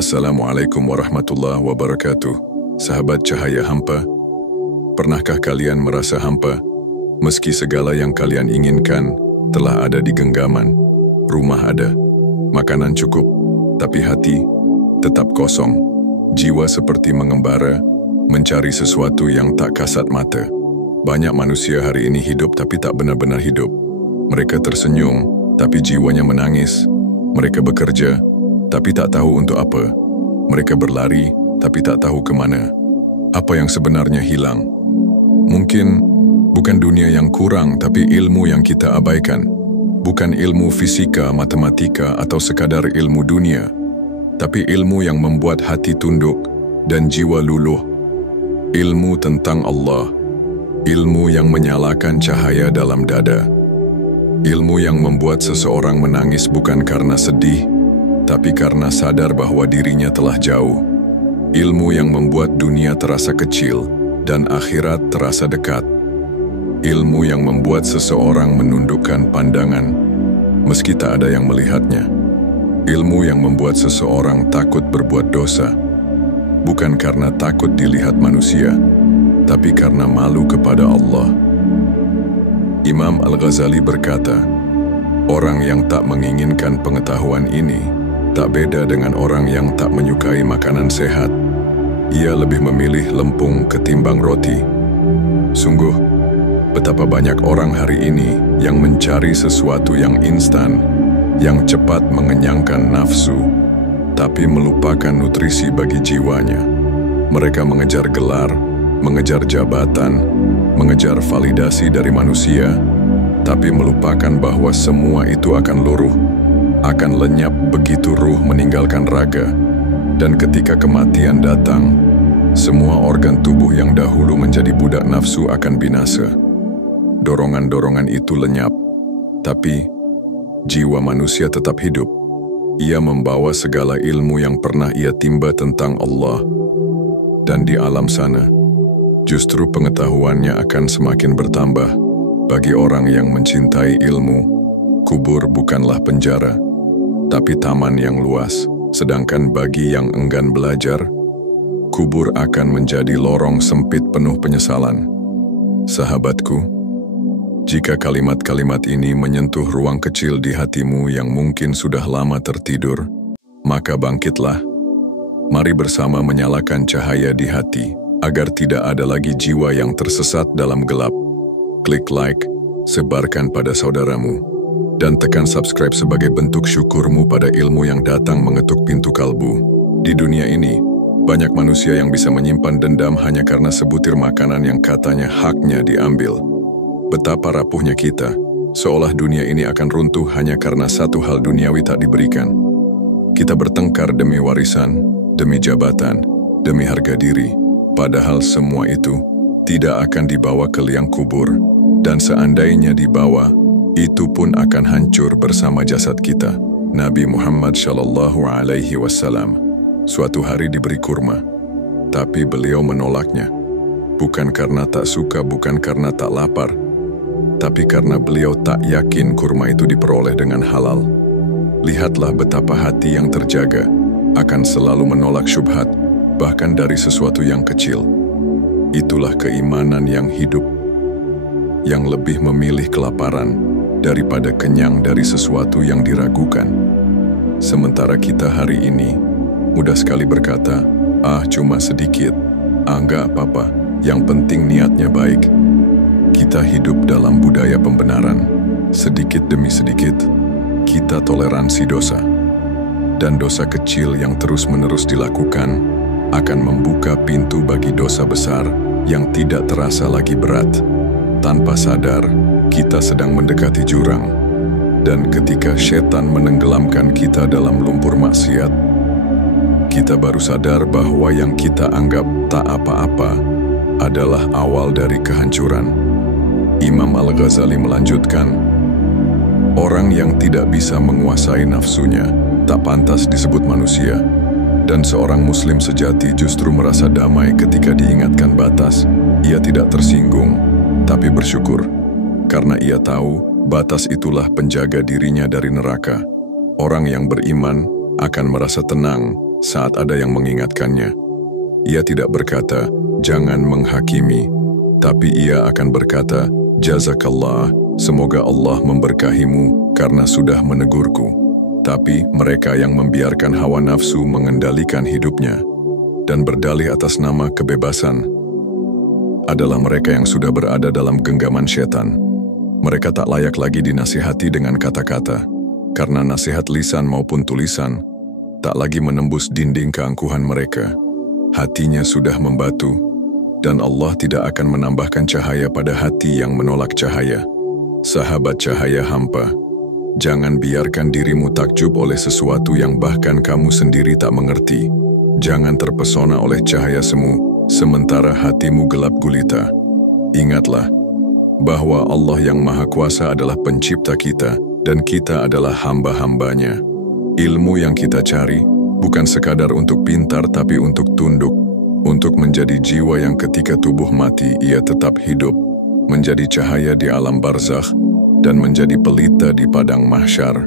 Assalamualaikum warahmatullahi wabarakatuh. Sahabat cahaya hampa, pernahkah kalian merasa hampa? Meski segala yang kalian inginkan telah ada di genggaman, rumah ada, makanan cukup, tapi hati tetap kosong. Jiwa seperti mengembara, mencari sesuatu yang tak kasat mata. Banyak manusia hari ini hidup tapi tak benar-benar hidup. Mereka tersenyum, tapi jiwanya menangis. Mereka bekerja, tapi tak tahu untuk apa. Mereka berlari, tapi tak tahu kemana. Apa yang sebenarnya hilang? Mungkin bukan dunia yang kurang, tapi ilmu yang kita abaikan. Bukan ilmu fisika, matematika, atau sekadar ilmu dunia, tapi ilmu yang membuat hati tunduk dan jiwa luluh. Ilmu tentang Allah. Ilmu yang menyalakan cahaya dalam dada. Ilmu yang membuat seseorang menangis bukan karena sedih, tapi karena sadar bahwa dirinya telah jauh. Ilmu yang membuat dunia terasa kecil dan akhirat terasa dekat. Ilmu yang membuat seseorang menundukkan pandangan, meski tak ada yang melihatnya. Ilmu yang membuat seseorang takut berbuat dosa, bukan karena takut dilihat manusia, tapi karena malu kepada Allah. Imam Al-Ghazali berkata, orang yang tak menginginkan pengetahuan ini tak beda dengan orang yang tak menyukai makanan sehat. Ia lebih memilih lempung ketimbang roti. Sungguh, betapa banyak orang hari ini yang mencari sesuatu yang instan, yang cepat mengenyangkan nafsu, tapi melupakan nutrisi bagi jiwanya. Mereka mengejar gelar, mengejar jabatan, mengejar validasi dari manusia, tapi melupakan bahwa semua itu akan luruh, akan lenyap begitu ruh meninggalkan raga. Dan ketika kematian datang, semua organ tubuh yang dahulu menjadi budak nafsu akan binasa. Dorongan-dorongan itu lenyap, tapi jiwa manusia tetap hidup. Ia membawa segala ilmu yang pernah ia timba tentang Allah. Dan di alam sana, justru pengetahuannya akan semakin bertambah. Bagi orang yang mencintai ilmu, kubur bukanlah penjara, tapi taman yang luas. Sedangkan bagi yang enggan belajar, kubur akan menjadi lorong sempit penuh penyesalan. Sahabatku, jika kalimat-kalimat ini menyentuh ruang kecil di hatimu yang mungkin sudah lama tertidur, maka bangkitlah. Mari bersama menyalakan cahaya di hati, agar tidak ada lagi jiwa yang tersesat dalam gelap. Klik like, sebarkan pada saudaramu, dan tekan subscribe sebagai bentuk syukurmu pada ilmu yang datang mengetuk pintu kalbu. Di dunia ini, banyak manusia yang bisa menyimpan dendam hanya karena sebutir makanan yang katanya haknya diambil. Betapa rapuhnya kita, seolah dunia ini akan runtuh hanya karena satu hal duniawi tak diberikan. Kita bertengkar demi warisan, demi jabatan, demi harga diri, padahal semua itu tidak akan dibawa ke liang kubur, dan seandainya dibawa, itu pun akan hancur bersama jasad kita. Nabi Muhammad SAW suatu hari diberi kurma, tapi beliau menolaknya. Bukan karena tak suka, bukan karena tak lapar, tapi karena beliau tak yakin kurma itu diperoleh dengan halal. Lihatlah betapa hati yang terjaga akan selalu menolak syubhat, bahkan dari sesuatu yang kecil. Itulah keimanan yang hidup, yang lebih memilih kelaparan daripada kenyang dari sesuatu yang diragukan. Sementara kita hari ini mudah sekali berkata, cuma sedikit, enggak apa-apa, yang penting niatnya baik. Kita hidup dalam budaya pembenaran. Sedikit demi sedikit, kita toleransi dosa. Dan dosa kecil yang terus-menerus dilakukan akan membuka pintu bagi dosa besar yang tidak terasa lagi berat. Tanpa sadar, kita sedang mendekati jurang. Dan ketika setan menenggelamkan kita dalam lumpur maksiat, kita baru sadar bahwa yang kita anggap tak apa-apa adalah awal dari kehancuran. Imam Al-Ghazali melanjutkan, orang yang tidak bisa menguasai nafsunya tak pantas disebut manusia. Dan seorang muslim sejati justru merasa damai ketika diingatkan batas. Ia tidak tersinggung, tapi bersyukur, karena ia tahu batas itulah penjaga dirinya dari neraka. Orang yang beriman akan merasa tenang saat ada yang mengingatkannya. Ia tidak berkata, "Jangan menghakimi," tapi ia akan berkata, "Jazakallah, semoga Allah memberkahimu karena sudah menegurku." Tapi mereka yang membiarkan hawa nafsu mengendalikan hidupnya dan berdalih atas nama kebebasan adalah mereka yang sudah berada dalam genggaman setan. Mereka tak layak lagi dinasihati dengan kata-kata, karena nasihat lisan maupun tulisan tak lagi menembus dinding keangkuhan mereka. Hatinya sudah membatu, dan Allah tidak akan menambahkan cahaya pada hati yang menolak cahaya. Sahabat cahaya hampa, jangan biarkan dirimu takjub oleh sesuatu yang bahkan kamu sendiri tak mengerti. Jangan terpesona oleh cahaya semu, sementara hatimu gelap gulita. Ingatlah bahwa Allah yang Maha Kuasa adalah pencipta kita, dan kita adalah hamba-hambanya. Ilmu yang kita cari bukan sekadar untuk pintar, tapi untuk tunduk, untuk menjadi jiwa yang ketika tubuh mati ia tetap hidup, menjadi cahaya di alam barzakh, dan menjadi pelita di padang mahsyar.